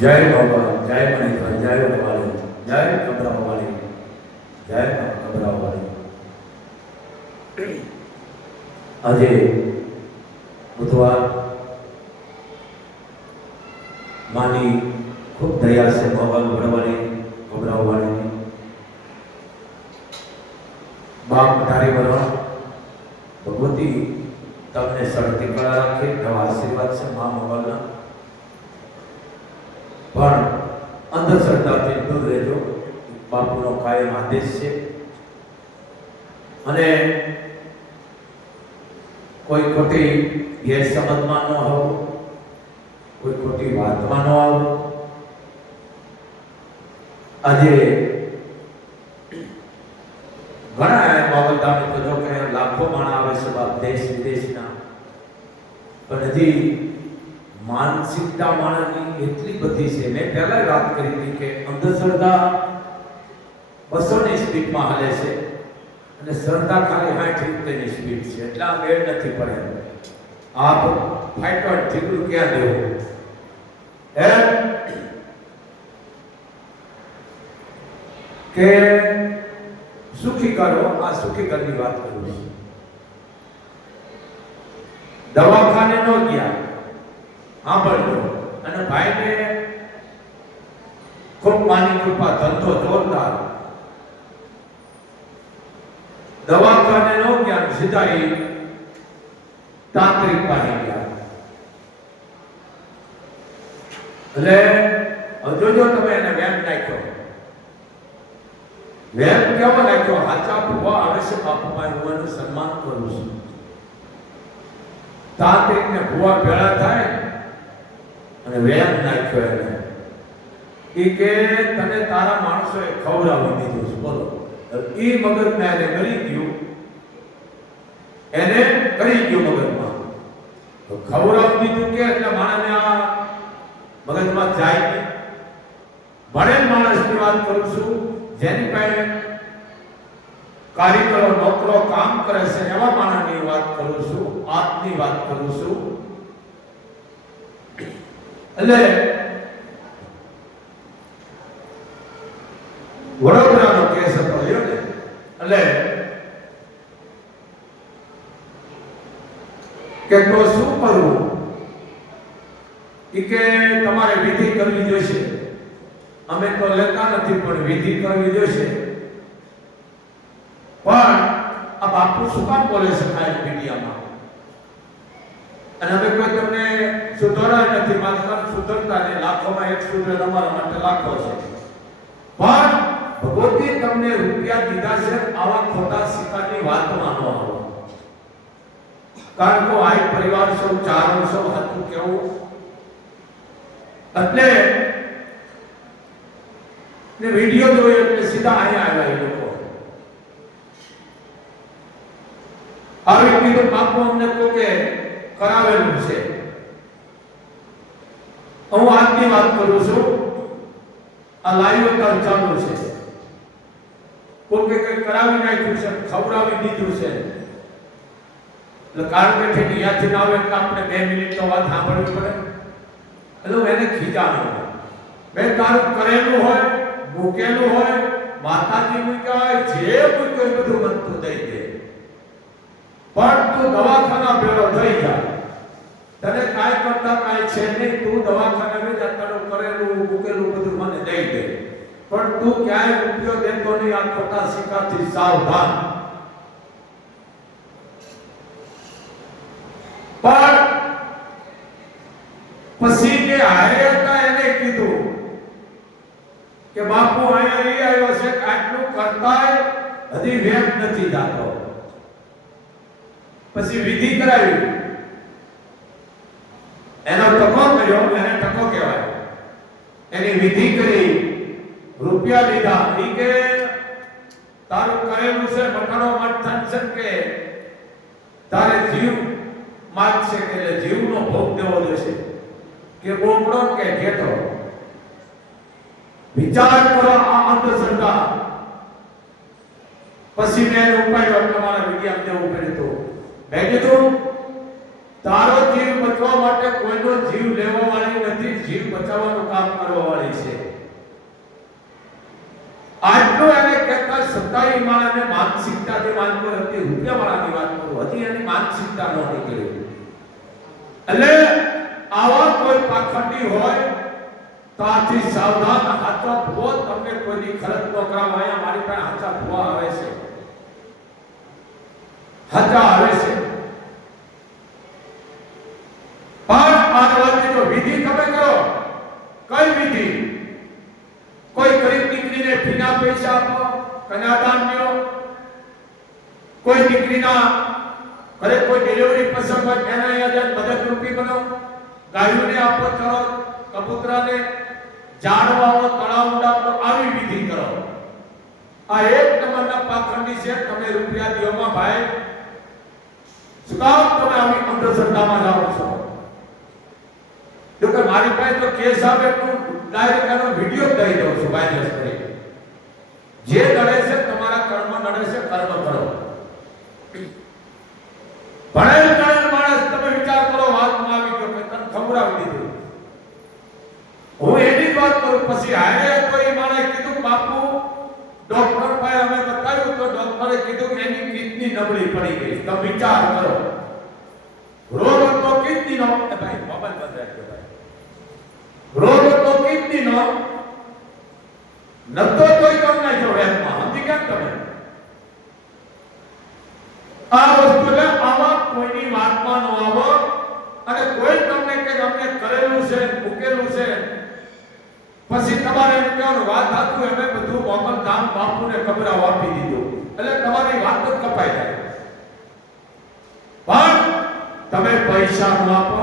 જય બાબા જય મણિધર જય વાળી જય કબરાવાળી જય કબરાવાળી આજે બુધવાર માની ખૂબ દયા છે બાબા ગબરાવાળી ગબરાવાળી બાપ તારી વરણ ભગવતી તમને સડતી કળા રાખે એવા આશીર્વાદ છે મા મોબાઈલના પણ અંધશ્રદ્ધાથી દૂર રહેજો. બાપુનો કાયમ આદેશ છે. અને કોઈ ખોટી ગેરસમજમાં ન આવો કોઈ ખોટી વાતમાં ન આવો આજે ઘણા બાબત બાબતદાની તો જો કે લાખો માણા આવે છે બાપ દેશ વિદેશના. પણ હજી માનસિકતા માણસની એટલી બધી છે. મેં પહેલા વાત કરી હતી કે અંધશ્રદ્ધા બસોની સ્પીડમાં હાલે છે અને શ્રદ્ધા ખાલી સાઠ રૂપિયાની સ્પીડ છે. એટલે આ મેળ નથી પડે. આપ ફાઈટર ઠીકડું ક્યાં દેવું? હે? કે સુખી કરો, આ સુખી ઘરની વાત કરું છું. દવાખાને ન ગયા. સાંભળજો. અને ભાઈને ખૂબ માની કૃપા, ધંધો જોરદાર. દવાખાને નો જ્ઞાન સીધા એ તાંત્રિક પાસે ગયા. એટલે હજુ જો તમે એને વેમ નાખ્યો. વેમ કેવો નાખ્યો? હાચા ભૂવા બાપુમાં હું એનું સન્માન કરું છું. તાંત્રિક ને ભૂવા ભેળા થાય અને વેમ નાખ્યો એને. એ કે તને તારા માણસોએ ખવડાવી દીધું છે. બોલો. એ મગજને એને કરી ગયું. એને કરી ગયું મગજમાં. તો ખવડાવી દીધું કે એટલે માણસને આ મગજમાં જાય ભણેલ માણસની વાત કરું છું, જેની પાસે કારીગરો, નોકરો કામ કરે છે એવા માણસની વાત કરું છું, આત્મની વાત કરું છું એટલે વડોદરાનો કેસ હતો એટલે કે તો શું કરવું? કે તમારે વિધિ કરવી જોઈશે. અમે તો લેતા નથી, પણ વિધિ કરવી જોઈશે. પણ આ બાપુ શું કામ બોલે છે મીડિયામાં? અને અમે કોઈ તમને સુધારા નથી માત્ર સુધરતા ને લાખોમાં એક સૂત્ર તમારા માટે લાખો છે. પણ ભગવતે તમને રૂપિયા દીધા છે આવા ખોટા સિક્કાની વાત માનો કારણ કે આ પરિવાર સૌ ચારો સૌ હતું કેવું? એટલે ને વિડિયો જોયો એટલે સીધા અહીંયા આવ્યા એ લોકો. આવી કીધું બાપુ અમને કહો કે કરાવેલું છે. હું આજની વાત કરું છું. આ લાઈવ ચાલુ છે. કોઈ કે કંઈ કરાવી નાખ્યું છે, ખવડાવી દીધું છે. એટલે કાર બેઠી ત્યાંથી ના આવે એટલે આપણે બે મિનિટ તો વાત સાંભળવી પડે. એટલે એને ખીજાણું બે તારું કરેલું હોય, મૂકેલું હોય માતાજી મૂક્યા જે મૂક્યું એ બધું બનતું થઈ દે. પણ તું દવાખાના ભેળો થઈ જા. તને કાંઈ કરતા કાંઈ છે નહીં. તું દવાખાના જા તારું કરેલું, મૂકેલું બધું મને દઈ દે. પણ તું ક્યાંય રૂપિયો દેતો નહીં, આ ખોટા સિક્કાથી સાવધાન. પણ પછી જે હારે હતા એને કીધું કે, બાપુ, અહીંયા એ આવ્યો છે, આટલું કરતાય હજી વેમ નથી જાતો. પછી વિધિ કરાવી. એનો ટકો કર્યો, એને ટકો કહેવાય. એની વિધિ કરી, રૂપિયા લીધા. ઈ કે, તારું કરેલું છે મટાડો મઠન છે કે, તારે જીવ માગશે કે એટલે જીવનો ભોગ દેવો જોઈશે. કે બોકડો કે ઘેટો. વિચાર કરો આ અંધશ્રદ્ધા. પછી મેં ઉપાડ્યો એટલે મારા વિજ્ઞાન દેવું તો. મેં કીધું તારો જીવ બચવા માટે કોઈનો જીવ લેવા વાળી નથી, જીવ બચાવવાનું કામ કરવા વાળી છે. આટલું એને કહેતા સત્તાઈ માળાને માનસિકતા જે માનતો હતી રૂપિયા વાળાની વાત કરું. હતી એની માનસિકતા ન નીકળી. એટલે આવા કોઈ પાખંડી હોય તાથી સાવધાન હાચા ભૂવો, તમને કોઈની ખરત ન કરાવ અહીંયા મારી પાસે હાચા ભૂવા આવે છે. હાચા કબૂતરાને ઝાડવાઓ તળાવ પર આવી વિધિ કરો. આ એક નંબરના પાખંડી છે, તમે રૂપિયા દિયોમાં ભાઈ. સુકામ તમે આવી અંધશ્રદ્ધામાં જાઓ છો? જો કે મારી પાસે તો કેસ આવે હું ડાયરેક્ટ એનો વિડિયો દઈ દઉં છું કરી જે નડે છે, તમારા કર્મ નડે છે, કર્મ કરો ભણેલ ગણેલ માણસ તમે વિચાર કરો વાતમાં આવી ગયો કે તને ખવડાવી દીધું હું એની જ વાત કરું પછી હારે કોઈ માણસે કીધું બાપુ ડોક્ટર પાસે અમે બતાવ્યું તો ડોક્ટરે કીધું કે એની કિડની નબળી પડી ગઈ તમે વિચાર કરો રોગ હતો કિડનીનો એ ભાઈ મોબાઈલ બંધ રાખજો ભાઈ રોગ હતો કિડનીનો નતો તોય તમને જો વેદમાં સમજી ગયા તમે આ વસ્તુ એટલે આમાં કોઈની વાતમાં ન આવો અને કોઈ તમને કે અમને કરેલું છે મૂકેલું છે પછી તમારે એમ કહેવાનું વાત હતું એમે બધું મોહમ્મદ નામ બાપુને ખબરાવ આપી દીધું એટલે તમારી વાત જ કપાઈ જાય પણ તમે પૈસા ન આપો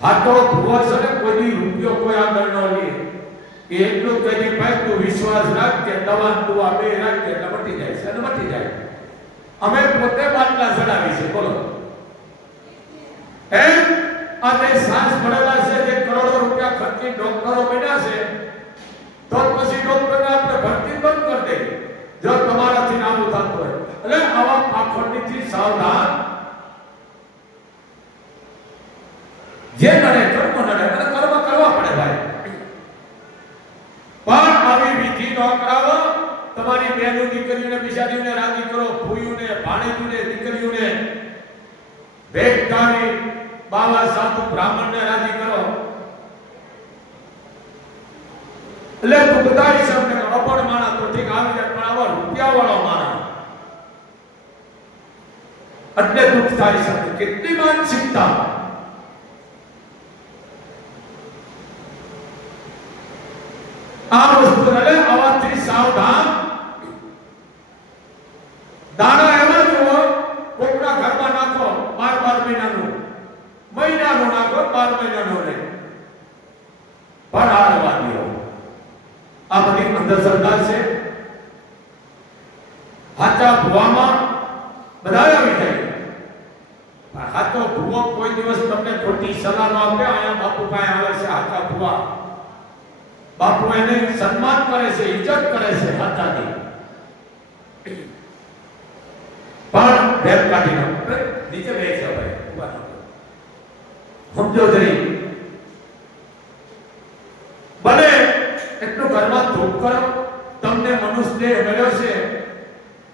હાથો ભૂવો છે કોઈ રૂપિયો કોઈ આગળ ન લે. કે એટલું કહીને ભાઈ, તું વિશ્વાસ રાખ કે દવા તું આપે રાખ કે મટી જાય છે અને મટી જાય. અમે પોતે બાટલા ચડાવી છે બોલો. એમ? અને સાસ ભરેલા છે જે કરોડો રૂપિયા ખર્ચી ડોક્ટરો બન્યા છે, તો પછી ડોક્ટરને આપણે ભરતી બંધ કરી દે જો તમારાથી નામ થતું હોય. એટલે આવા પાખંડીથી સાવધાન જે નડે કર્મ નડે, અને કર્મ કરવા પડે ભાઈ. પણ આવી વિધિ ન કરાવો. તમારી બહેનો દીકરીઓને, બિચારીઓને રાજી કરો. ભૂયુને, ભાણેજુને, દીકરીઓને. ભેટધારી બાવા સાધુ બ્રાહ્મણને રાજી કરો. એટલે દુઃખદાયી શબ્દ અપણ માણસ તો ઠીક આવી જાય, પણ આવા રૂપિયા વાળો માણસ. એટલે દુઃખ થાય શકે કેટલી માનસિકતા? આ વસ્તુ એટલે આવાથી સાવધાન દાણા એવા જુઓ કોકના ઘરમાં નાખો બાર બાર મહિનાનું મહિનાનો નાખો બાર મહિનાનો રે પણ હારવા દો આ બધી અંધશ્રદ્ધા છે હાચા ભુવામાં બધા આવી જાય પણ હાચો ભુવો કોઈ દિવસ તમને ખોટી સલાહ ન આપે અહીંયા બાપુ પાસે આવે છે હાચા ભુવા બાપુ એને સન્માન કરે છે ઇજ્જત કરે છે માતાની પણ ભેર કાઢી નાખો. નીચે બે છે ભાઈ સમજો જરી. બને એટલું ઘરમાં ધૂપ કરો તમને મનુષ્ય દેહ મળ્યો છે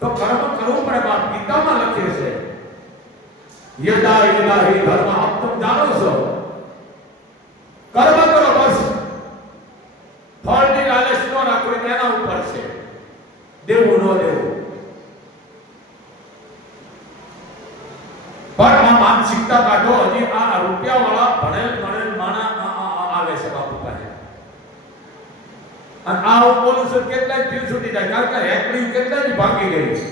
તો કર્મ કરવું પડે બાપ ગીતામાં લખે છે. યદા યદા હિ ધર્મ આપ તો જાણો છો કર્મ કરો બસ ફળની લાલચ ન તેના ઉપર છે દેવું ન દેવું. પણ આ માનસિકતા કાઢો, હજી આ રૂપિયા વાળા ભણેલ ભણેલ માણા આવે છે બાપુ પાસે. અને આ છું કેટલાય જીવ છૂટી જાય? કારણ કે રેકડી કેટલાય ભાગી ગઈ છે.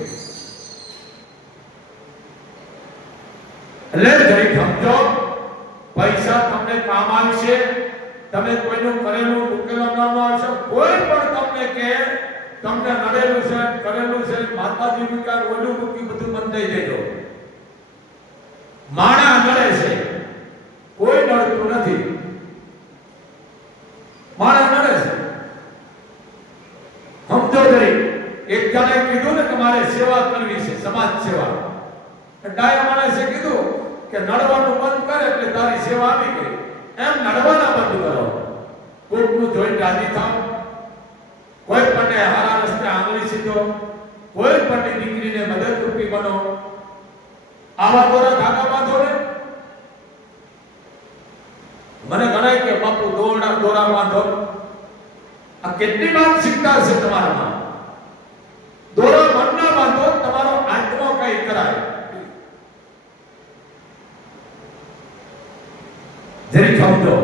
એટલે જરી સમજો પૈસા તમને કામ આવશે. તમે કોઈનું કરેલું મૂકેલું નામ આવશે. કોઈ પણ તમને કે તમને નડેલું છે, કરેલું છે, માતાજી વિકાર ઓલું મૂકી બધું બંધ થઈ દેજો. માણા નડે છે. કોઈ નડતું નથી. માણા નડે છે. સમજો જરી, એક જણે કીધું ને કે મારે સેવા કરવી છે, સમાજ સેવા. ડાયા માણસે કીધું કે નડવાનું બંધ કરે એટલે તારી સેવા આવી ગઈ. એમ નડવાના બંધ કરો. કોકનું જોઈને રાજી થાવ. કોઈ પણ હારા રસ્તે આંગળી સીધો, કોઈ પણ દીકરીને મદદરૂપી બનો. આવા દોરા ધાગા બાંધો ને? મને ગણાય કે બાપુ દોરડા દોરા બાંધો. આ કેટલી વાત શીખતા છે તમારામાં? દોરો મન બાંધો, તમારો આત્મા કઈ કરાય? જરી સમજો.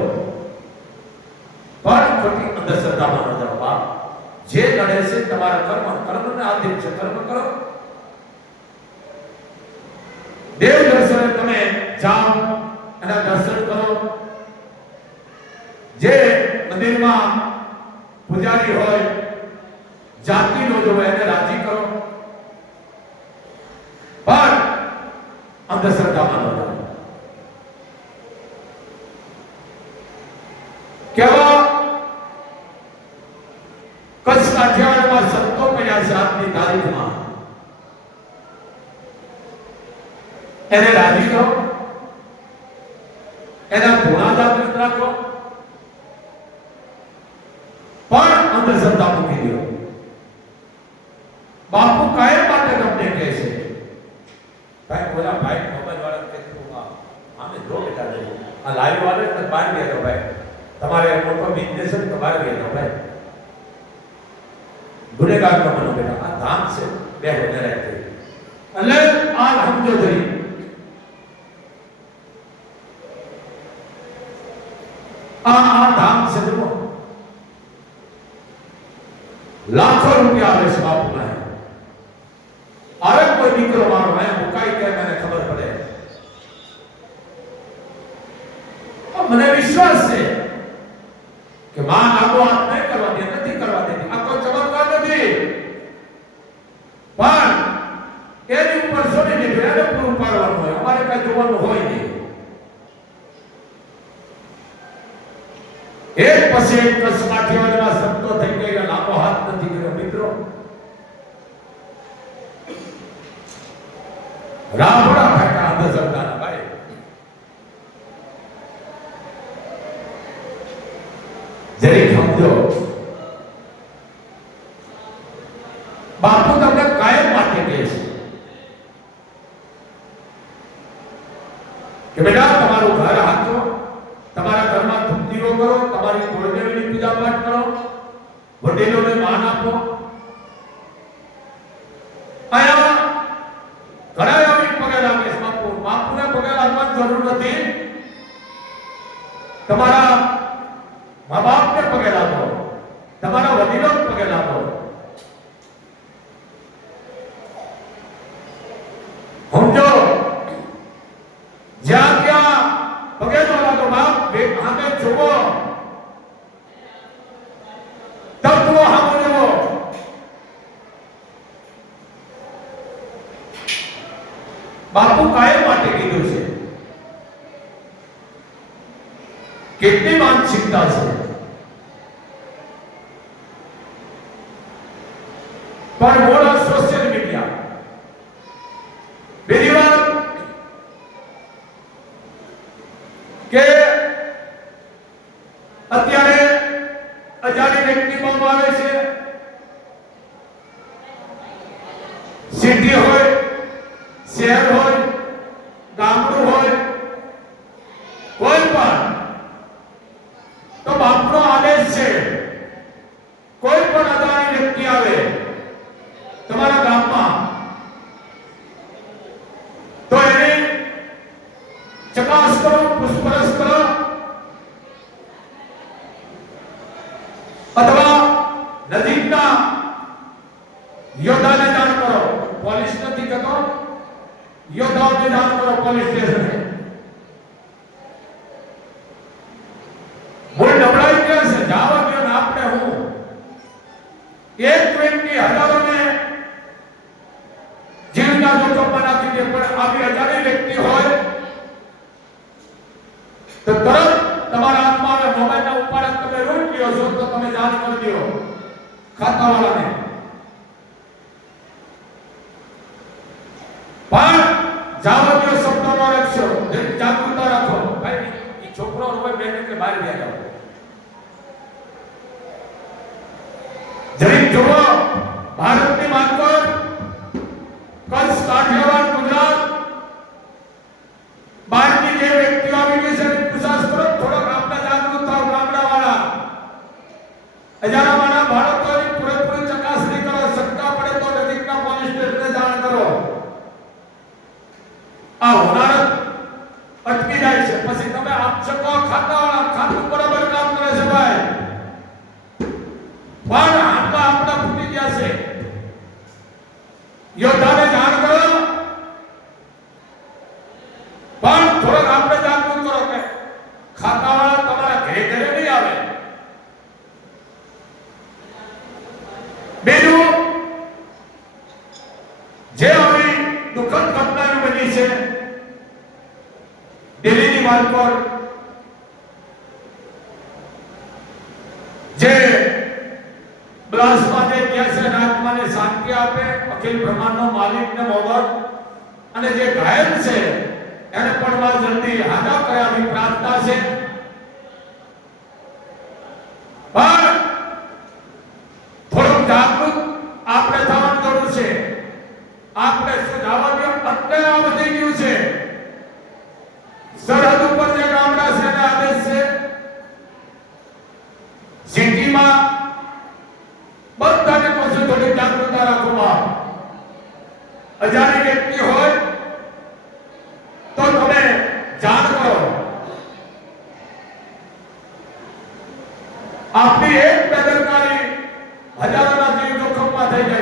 પણ ખોટી અંધશ્રદ્ધામાં ન જવા જે લડે છે તમારા કર્મ કર્મને આધીન છે કર્મ કરો. દેવ દર્શન તમે જાઓ નથી આ લાઈવ આવે તો બહાર બેઠો ભાઈ તમારે મોટો બિઝનેસ હોય તો બહાર બેઠો ભાઈ ગુનેગારનો બનો બેટા આ ધામ છે બે હોને રાખજે એટલે આ સમજો થઈ આ આ ધામ છે લાખો રૂપિયા આવે છે બાપુના એક પછી એક કચ્છ સંતો થઈ ગયા લાંબો હાથ નથી કર્યો મિત્રો. રાવણ તમારા મા બાપને પગે લાગો. તમારા વડીલો પગે લાગો. રજાની વ્યક્તિ પણ છે. Hocam ઉલ્લાસમાં જે બેસે આત્માને શાંતિ આપે, અખિલ બ્રહ્માંડનો માલિકને મોગટ અને જે ઘાયલ છે, એને પણ જલ્દી હાજર કરાવી પ્રાર્થના છે. ಮಾತಾಡ್ತಾ ಇದ್ದಾರೆ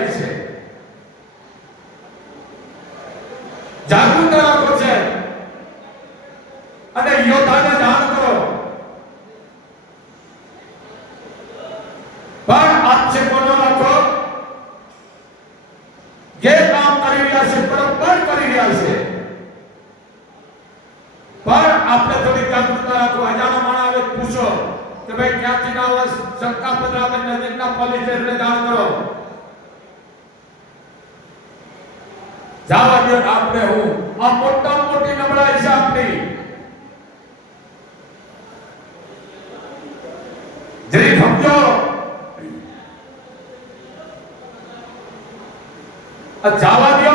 જવા દે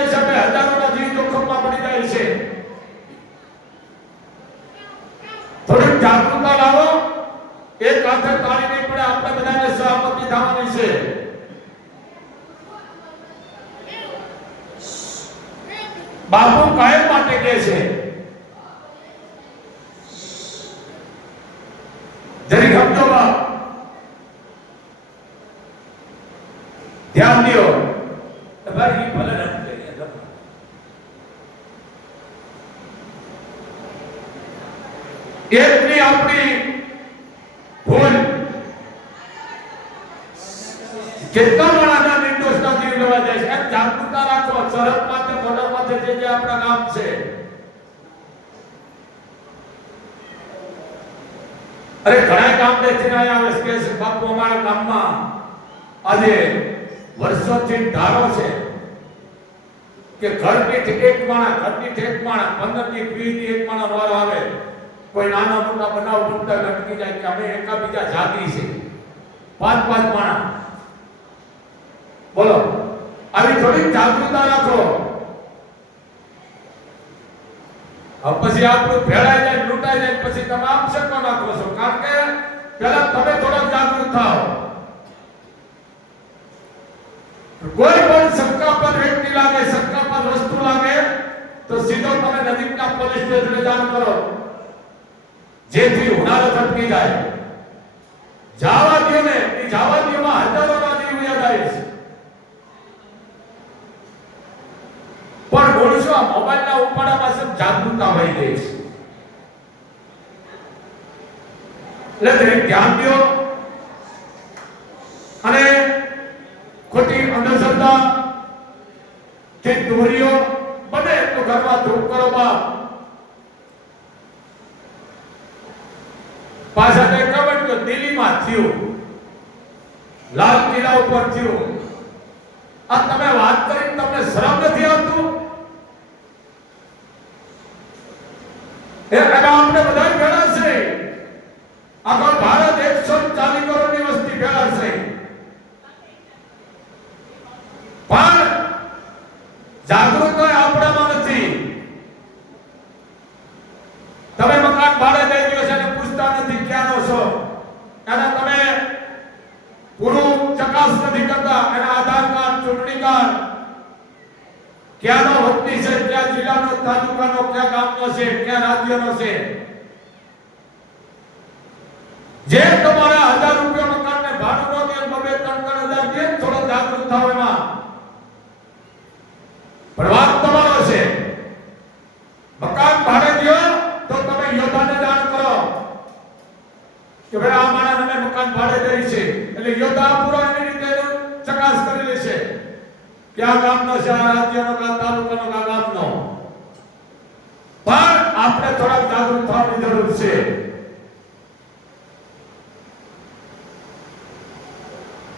સમયની સાથે હજારોના જીવ જોખમમાં પડી જાય છે. છે જે જે આપણા નામ છે. અરે ઘણા ગામડે થી આવે છે કે બાપુ અમારા ગામમાં આજે વર્ષોથી ધારો છે કે ઘરની ઠેક એક માણા, ઘરની ઠેક માણા પંદરની વીસની એક માણા વાર આવે. કોઈ નાના મોટા બનાવ બનતા લટકી જાય કે અમે એકાબીજા જાતિ છે. પાંચ પાંચ માણા. બોલો, આવી થોડી જાગૃતતા રાખો. હવે પછી આપણું ભેળાઈ જાય લૂંટાઈ જાય પછી તમે આમ શક્કો નાખો છો. કારણ કે પેલા તમે થોડાક જાગૃત થાઓ. કોઈ પણ શંકા પર વ્યક્તિ લાગે શંકા પર વસ્તુ લાગે, તો સીધો તમે નજીકના પોલીસ સ્ટેશને જાણ કરો. જેથી હુનારો છટકી જાય. જાવા દો એ જાવા દોમાં હજારો આ મોબાઈલના ઉપાડામાં સબ જાગૃતતા વહી ગઈ છે. એટલે દરેક ધ્યાન દો. અને ખોટી અંધશ્રદ્ધા કે દોરીઓ બને તો ઘરમાં ધૂપ કરો માં પાછા તે કમેન્ટ તો દિલ્હીમાં થયું. લાલ કિલ્લા ઉપર થયું. આ તમે વાત કરીને તમને શરમ નથી આવતું? એ એમાં આપણે બધા ભેળા છે આખો ભારત એકસો ચાલીસ કરોડની વસ્તી ભેળા છે પણ જાગૃત આપણામાં નથી તમે મકાન ભાડે દઈ દો છો અને પૂછતા નથી ક્યાંનો છો અને તમે પૂરું ચકાસ નથી કરતા એના આધાર કાર્ડ ચૂંટણી કાર્ડ ક્યાંનો વતની છે ક્યાં જિલ્લાનો તાલુકાનો ક્યાં ગામનો છે ક્યાં રાજ્યનો છે જે તમારા હજાર રૂપિયા મકાનને ભાડું નો દે બબે ત્રણ ત્રણ હજાર દે થોડો જાગૃત થાવ એમાં પણ વાત તમારો છે મકાન ભાડે દ્યો તો તમે યોદ્ધાને જાણ કરો કે ભાઈ આ મકાન ભાડે કરી છે. એટલે યોદ્ધા પૂરો એની રીતે ચકાસ કરી છે. કે આ ગામનો છે? આ રાજ્યનો કા તાલુકાનો કા ગામનો? પણ આપણે થોડાક જાગૃત થવાની જરૂર છે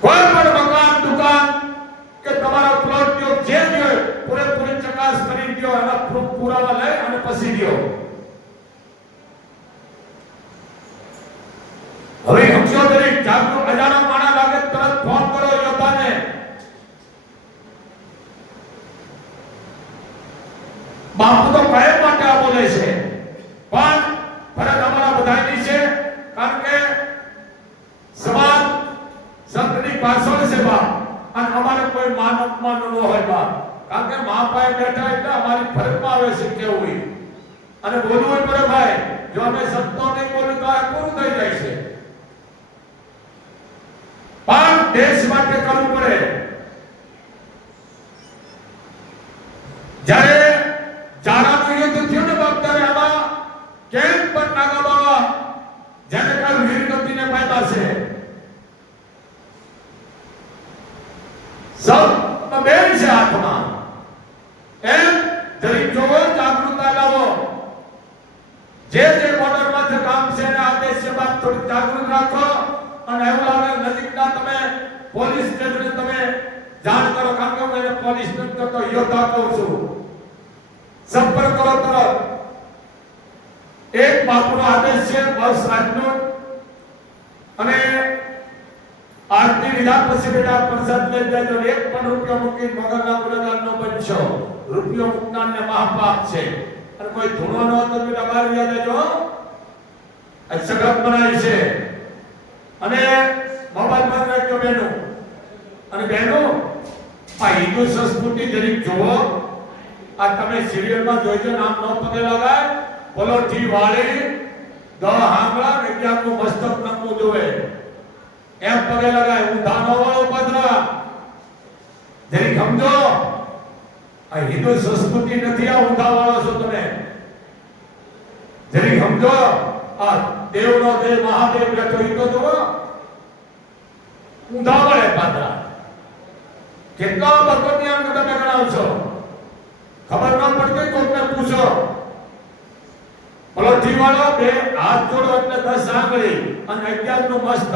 કોઈ પણ મકાન દુકાન કે તમારો પ્લોટ દ્યો જે દ્યો પૂરેપૂરી ચકાસ કરી દ્યો એના પ્રૂફ પુરાવા લઈ અને પછી દ્યો હવે સમજો દરેક જાગૃત અજાણો માણસ લાગે તરત ફોન કરો યોદ્ધાને બાપુ તો કયા માટે આ બોલે છે પણ ફરજ અમારા બધાની છે કારણ કે સમાજ સંતની પાછળ છે બાપ અને અમારે કોઈ માન અપમાન ન હોય બાપ કારણ કે મા પાસે બેઠા એટલે અમારી ફરજમાં હોય. અને બોલવું પણ ભાઈ જો અમે નહીં બોલું કોણ કહી જાય છે પણ દેશ માટે કરવું પડે જ્યારે ચારાનું યુદ્ધ થયું ને બાપ ત્યારે આમાં કેમ પણ નાગા બાબા જેને કાલ વીર ગતિને પામ્યા છે સૌ બેન છે હાથમાં એમ જરી જોવો જાગૃતતા લાવો જે જે બોર્ડરમાં જે કામ છે ને આદેશ છે બાદ થોડી જાગૃત રાખો અને એવું લાગે નજીકના તમે પોલીસ સ્ટેશન તમે જાણ કરો, કારણ કે હું પોલીસ નથી કરતો યોદ્ધા કહું છું. સંપર્ક કરો તરત. એક બાપુનો આદેશ છે બસ આજનો. અને આરતી વિધાન પછી બેટા પ્રસાદ એક પણ રૂપિયો મૂકી મગરના ગુનેગાર બનશો. રૂપિયો મૂકનાર ને મહાપાપ છે. અને કોઈ ધૂણો ન તો બેટા બહાર વ્યા દેજો સગત બનાવી છે. અને મોબાઈલ બંધ રાખજો બહેનો અને બેનો, આ હિન્દુ સંસ્કૃતિ જરીક જુઓ. આ તમે સિરિયલમાં જોઈજો, નામ ન પગે લગાય. ટી વાળી, દ હાંગળા ને ક્યાંકનું મસ્તક નમવું જોવે. એમ પગે લગાય, ઊંધા નો વાળો પધરા જરીક સમજો, આ હિન્દુ સંસ્કૃતિ નથી આ ઊંધા વાળો છો તમે. જરીક સમજો, આ દેવનો દેવ મહાદેવ બેઠો ઈ તો જુઓ ઊંધા વળે પાદરા. કેટલા ભગવતની અંગ તમે ગણાવશો? ખબર ન પડતી કોકને પૂછો. બોલો, જીવાળો, બે હાથ જોડો એટલે દસ આંગળી અને અગિયારનું મસ્ત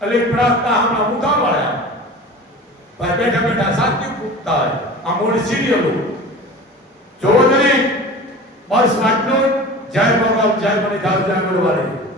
અલી પ્રાર્થના હમણાં ઊંધા વળ્યા ભાઈ, બેઠા બેઠા સાચી પૂછતા હોય. આ મૂળ સિરિયલો જોવો નહીં બસ આટલું જ. જય ભગવાન જય મણિધાર જય ગુરુવારી